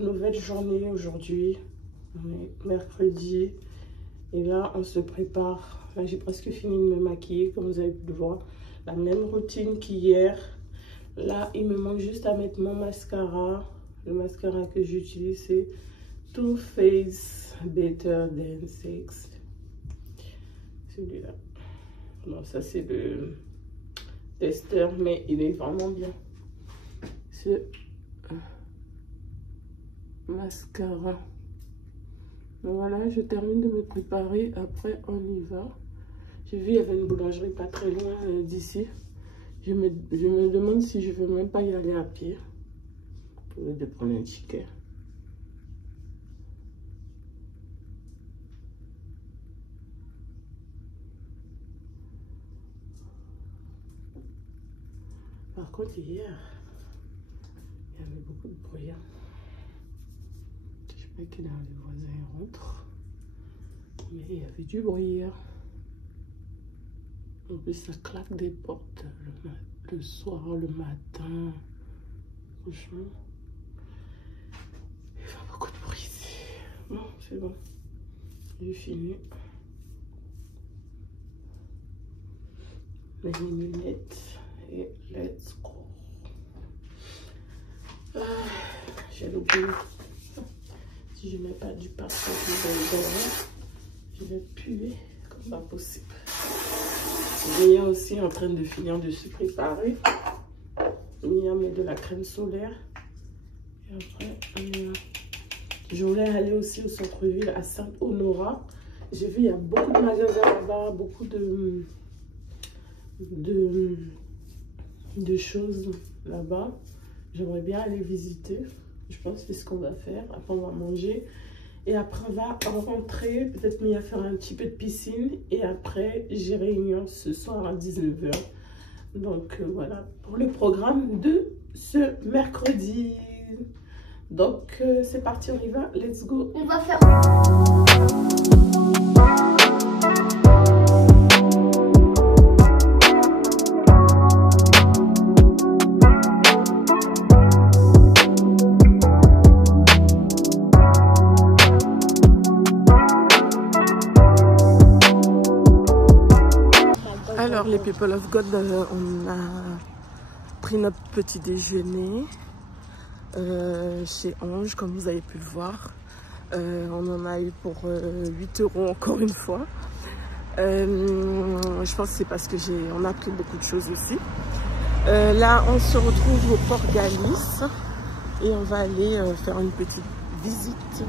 Nouvelle journée aujourd'hui, on est mercredi et là on se prépare. Là j'ai presque fini de me maquiller comme vous avez pu le voir, la même routine qu'hier. Là il me manque juste à mettre mon mascara. Le mascara que j'utilise c'est Too Faced Better Than Sex, celui-là. Bon, ça c'est le tester mais il est vraiment bien. C'est mascara. Voilà, je termine de me préparer, après on y va. J'ai vu il y avait une boulangerie pas très loin d'ici. Je me demande si je ne veux même pas y aller à pied au lieu de prendre un ticket. Par contre hier il y avait beaucoup de bruit. Je sais pas quelle heure les voisins rentrent, mais il y avait du bruit hier. En plus, ça claque des portes le soir, le matin. Franchement, il fait beaucoup de bruit ici. Bon, c'est bon. J'ai fini. Mes lunettes et let's go. Ah, j'ai l'oublié. Si je mets pas du parfum je vais puer comme pas possible. Mia aussi en train de finir de se préparer. Mia met de la crème solaire. Et après, je voulais aller aussi au centre-ville à Saint-Honorat. J'ai vu il y a beaucoup de magasins là-bas, beaucoup de choses là-bas. J'aimerais bien aller visiter. Je pense que c'est ce qu'on va faire. Après, on va manger. Et après, on va rentrer. Peut-être Mia faire un petit peu de piscine. Et après, j'ai réunion ce soir à 19 h. Donc, voilà pour le programme de ce mercredi. Donc, c'est parti, on y va. Let's go. On va faire... Alors les People of God, on a pris notre petit déjeuner chez Ange, comme vous avez pu le voir. On en a eu pour 8 € encore une fois. Je pense que c'est parce que on a pris beaucoup de choses aussi. Là on se retrouve au Port Galice et on va aller faire une petite visite.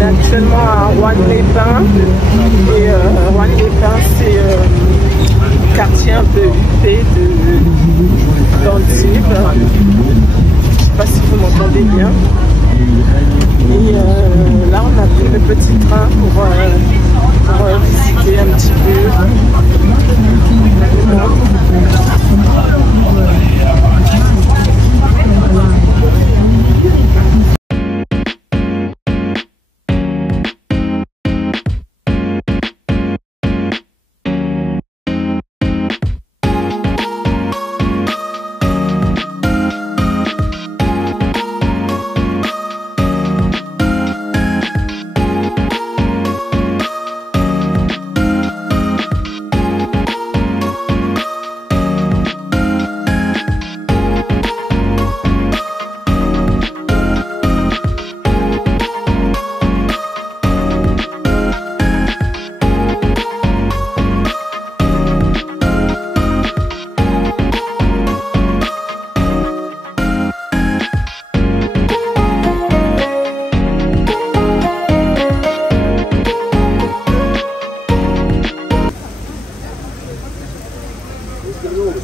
Actuellement à Roanne-les-Pins et Roanne-les-Pins c'est un quartier un peu huppé d'Antibes. Je ne sais pas si vous m'entendez bien. Et là on a pris le petit train pour visiter un petit peu.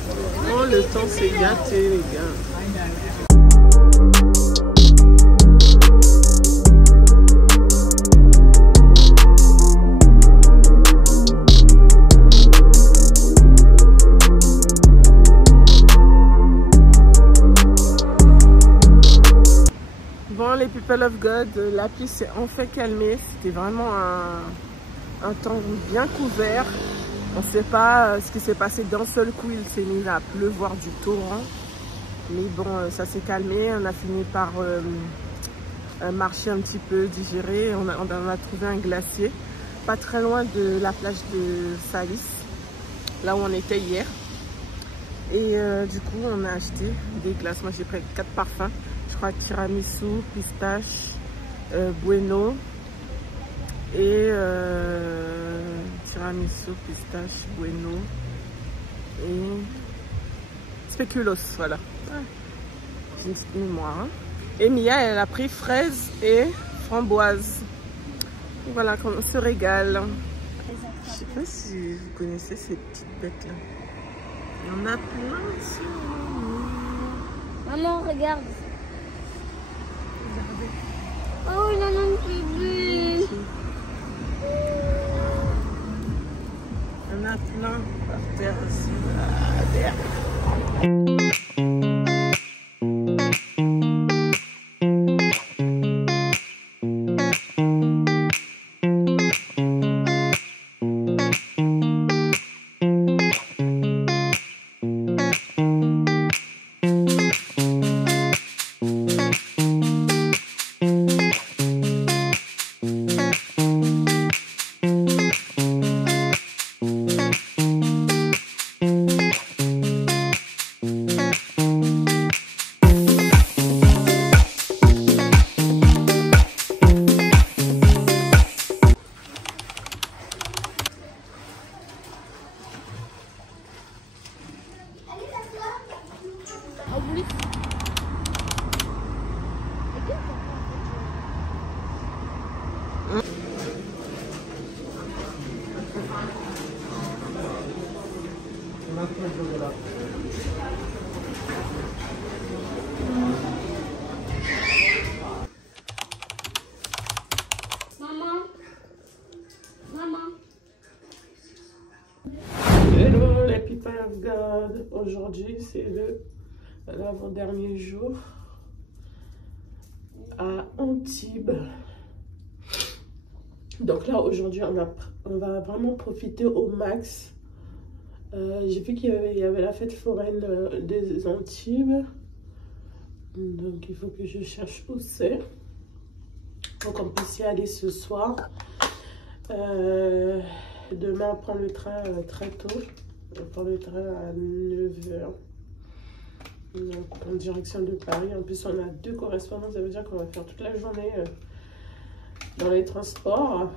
Oh, le temps s'est gâté, les gars. Bon, les people of God, la pluie s'est enfin calmée. C'était vraiment un temps bien couvert. On ne sait pas ce qui s'est passé d'un seul coup. Il s'est mis à pleuvoir du torrent. Mais bon, ça s'est calmé. On a fini par marcher un petit peu, digérer. On a trouvé un glacier pas très loin de la plage de Salis, là où on était hier. Et du coup, on a acheté des glaces. Moi, j'ai pris 4 parfums. Je crois tiramisu, pistache, bueno et tiramisu, pistache, bueno et spéculoos, voilà. J'ai une petite mémoire. Hein. Et Mia, elle a pris fraise et framboise. Voilà, on se régale. Je sais pas si vous connaissez ces petites bêtes là. Il y en a plein ici. Maman, regarde. Regardez. Oh, il y en a une qui bouge. Il y en a plein par terre aussi. Ah, merde. Hello les people of God. Aujourd'hui c'est l'avant-dernier jour à Antibes. Donc là aujourd'hui on va vraiment profiter au max. J'ai vu qu'il y avait la fête foraine des Antibes. Donc il faut que je cherche où c'est. Donc on peut y aller ce soir. Demain on prend le train très tôt. On prend le train à 9 h. Donc en direction de Paris. En plus on a 2 correspondants. Ça veut dire qu'on va faire toute la journée dans les transports.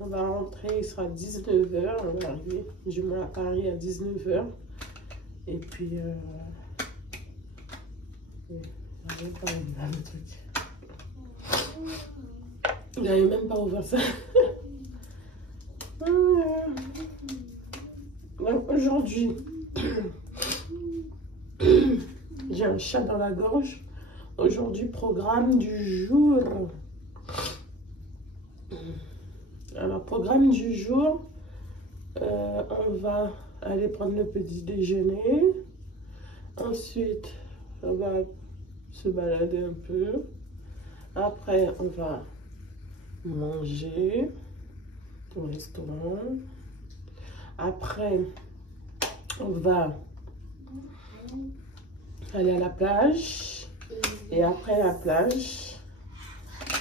On va rentrer, il sera 19 h. On va arriver du moins à Paris à 19 h. Et puis il n'avait même pas ouvert ça. Donc aujourd'hui, j'ai un chat dans la gorge. Aujourd'hui, programme du jour. Alors, programme du jour, on va aller prendre le petit déjeuner. Ensuite, on va se balader un peu. Après, on va manger au restaurant. Après, on va aller à la plage. Et après la plage,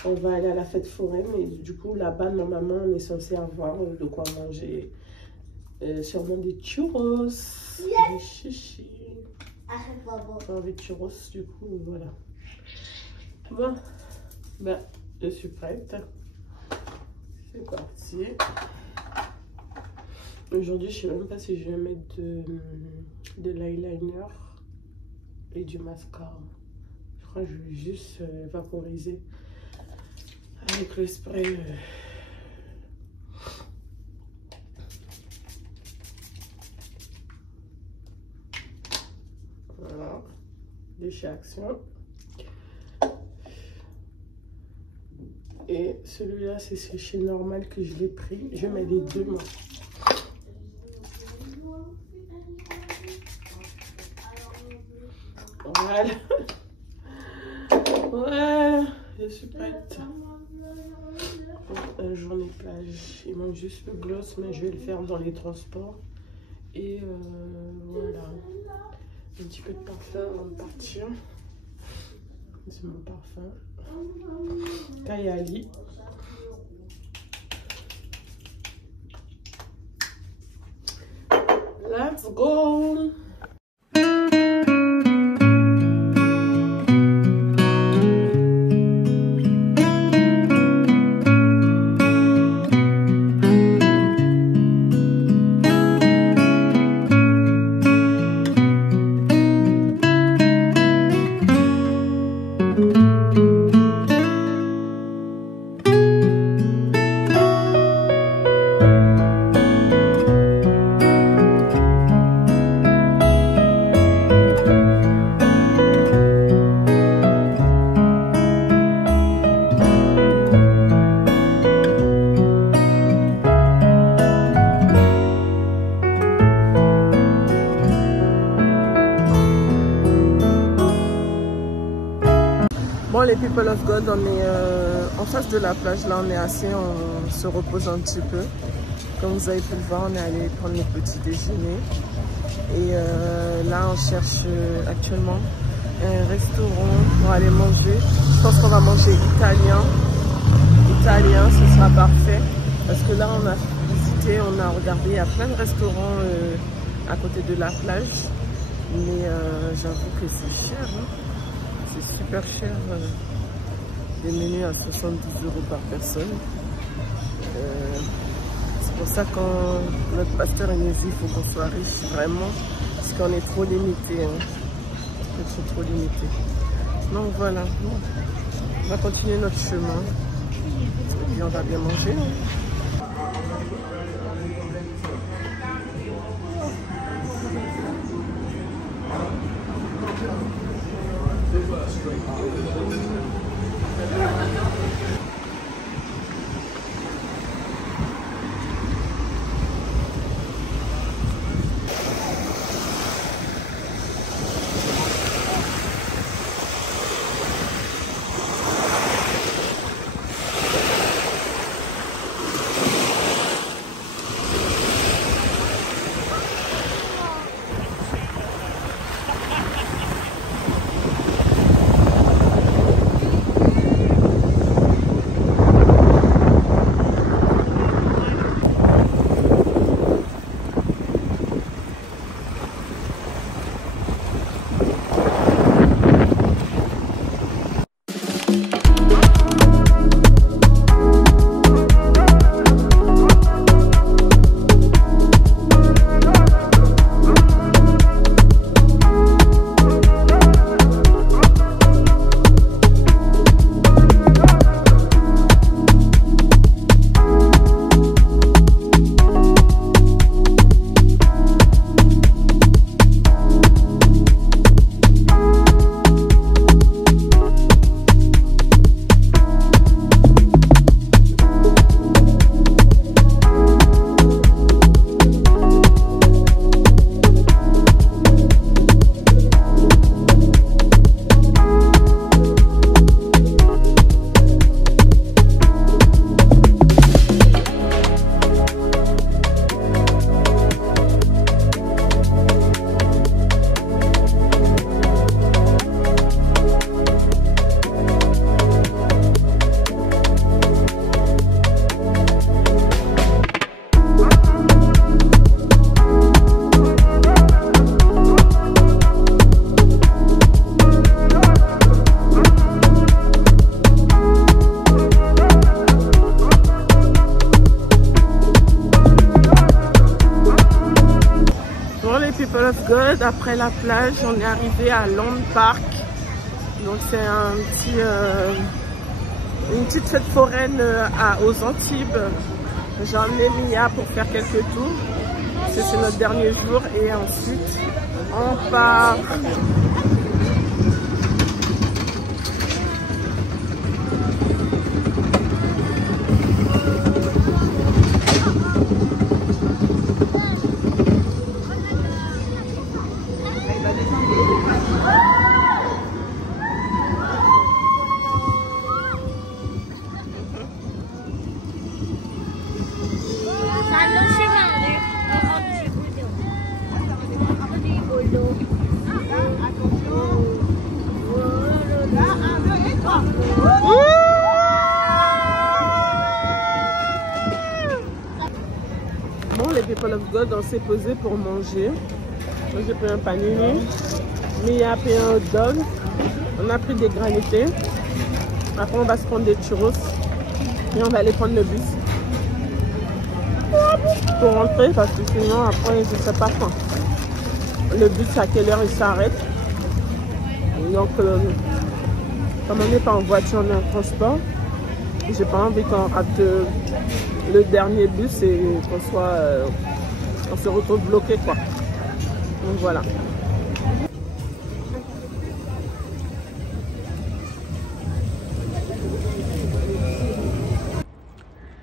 on va aller à la fête foraine. Et du coup, là-bas, normalement, on est censé avoir de quoi manger. Sûrement des churros. Des chichis. Des churros, du coup, voilà. Bon, ben, je suis prête. C'est parti. Aujourd'hui, je ne sais même pas si je vais mettre de l'eyeliner et du mascara. Je crois que je vais juste vaporiser avec le spray. de chez Action. Et celui-là, c'est chez Normal que je l'ai pris. Je mets les deux, moi. Voilà. Voilà. Je suis prête pour une journée plage. Il manque juste le gloss, mais je vais le faire dans les transports. Et voilà. Un petit peu de parfum avant de partir. C'est mon parfum. Kayali. Let's go! Bon, les people of God, on est en face de la plage. Là, on est assis, on se repose un petit peu. Comme vous avez pu le voir, on est allé prendre le petit déjeuner. Et là, on cherche actuellement un restaurant pour aller manger. Je pense qu'on va manger italien. Italien, ce sera parfait. Parce que là, on a visité, on a regardé, il y a plein de restaurants à côté de la plage. Mais j'avoue que c'est cher, hein. C'est super cher, les menus à 70 € par personne. C'est pour ça quand notre pasteur nous dit qu'il faut qu'on soit riche, vraiment, parce qu'on est trop limité. Hein. On est trop limité. Donc voilà, on va continuer notre chemin. Et puis on va bien manger. Hein. People of God, après la plage, on est arrivé à Land Park. Donc c'est une petite fête foraine aux Antibes. J'ai emmené Mia pour faire quelques tours. C'est notre dernier jour et ensuite on part. God, on s'est posé pour manger. Moi j'ai pris un panini, Mia a pris un hot dog, on a pris des granités. Après on va se prendre des churros et on va aller prendre le bus pour rentrer parce que sinon après je sais pas quand. Le bus à quelle heure il s'arrête. Donc comme on n'est pas en voiture, on est en transport. J'ai pas envie qu'on rate le dernier bus et qu'on se retrouve bloqué quoi. Donc voilà.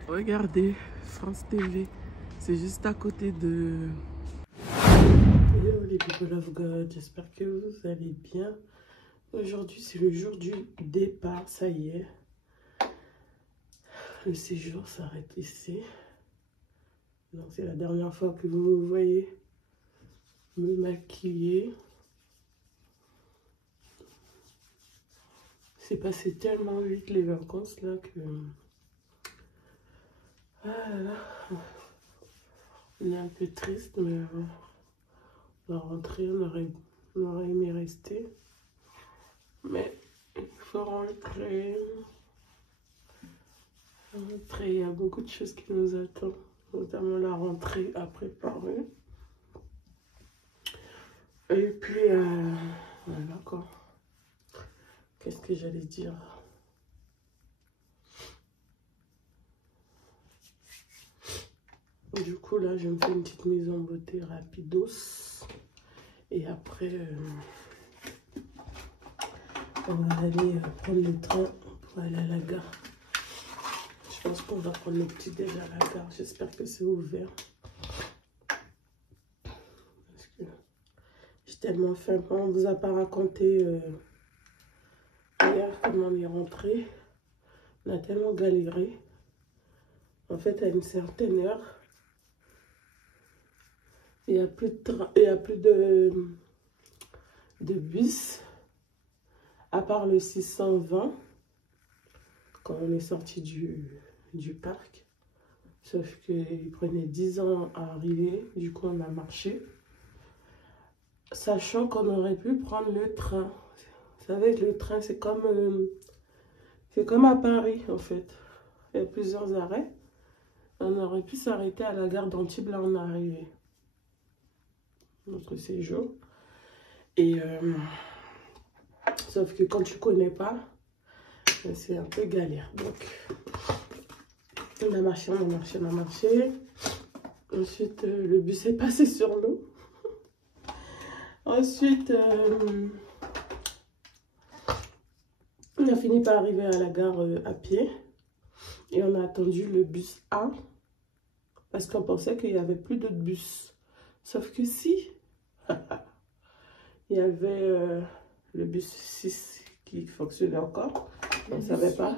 Regardez, France TV, c'est juste à côté de... Hello les people of God, j'espère que vous allez bien. Aujourd'hui c'est le jour du départ, ça y est. Le séjour s'arrête ici. Donc c'est la dernière fois que vous me voyez me maquiller. C'est passé tellement vite les vacances là que... Ah là là. On est un peu triste, mais on va rentrer, on aurait aimé rester. Mais il faut rentrer. Il y a beaucoup de choses qui nous attendent, notamment la rentrée à préparer. Et puis, voilà quoi. Qu'est-ce que j'allais dire? Du coup, là, je me fais une petite mise en beauté rapidos. Et après, on va aller prendre le train pour aller à la gare. Je pense qu'on va prendre le petit déj à la gare. J'espère que c'est ouvert. Parce que j'ai tellement faim. On ne vous a pas raconté hier comment on est rentré. On a tellement galéré. En fait, à une certaine heure, il n'y a plus de bus. À part le 620. Quand on est sorti du parc, sauf qu'il prenait 10 ans à arriver, du coup on a marché, sachant qu'on aurait pu prendre le train. Vous savez, le train c'est comme à Paris en fait, il y a plusieurs arrêts, on aurait pu s'arrêter à la gare d'Antibes, là on est arrivé, notre séjour, et sauf que quand tu connais pas, c'est un peu galère. Donc on a marché. Ensuite le bus est passé sur nous. Ensuite on a fini par arriver à la gare à pied et on a attendu le bus A parce qu'on pensait qu'il n'y avait plus d'autres bus, sauf que si il y avait le bus 6 qui fonctionnait encore. On ne savait pas.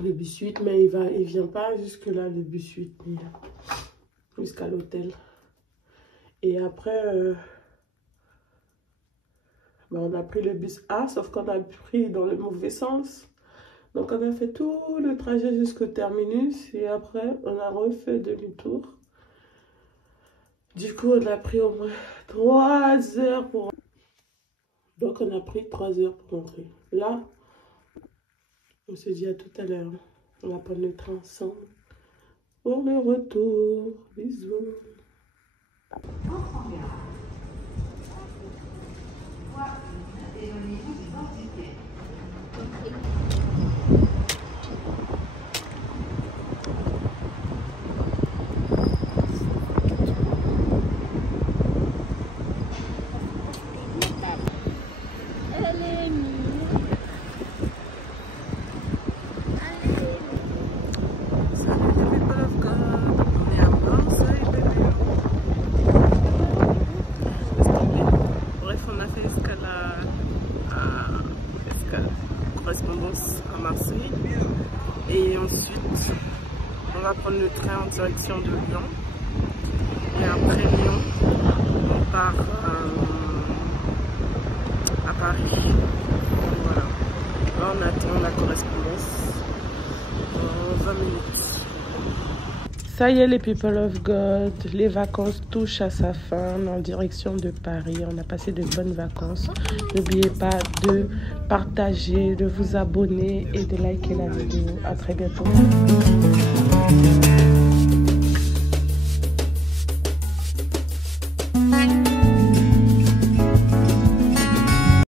Le bus 8, mais il vient pas jusque là, le bus 8, jusqu'à l'hôtel. Et après, on a pris le bus A, sauf qu'on a pris dans le mauvais sens. Donc on a fait tout le trajet jusqu'au terminus et après on a refait demi-tour. Du coup, on a pris au moins 3 heures pour... Donc on a pris 3 heures pour rentrer. Là, on se dit à tout à l'heure. On va prendre le train ensemble pour le retour. Bisous. Et ensuite, on va prendre le train en direction de Lyon. Et après Lyon, on part à Paris. Donc voilà. Là, on attend la correspondance dans 20 minutes. Ça y est, les people of God, les vacances touchent à sa fin. On est en direction de Paris. On a passé de bonnes vacances. N'oubliez pas de partager, de vous abonner et de liker la vidéo. À très bientôt.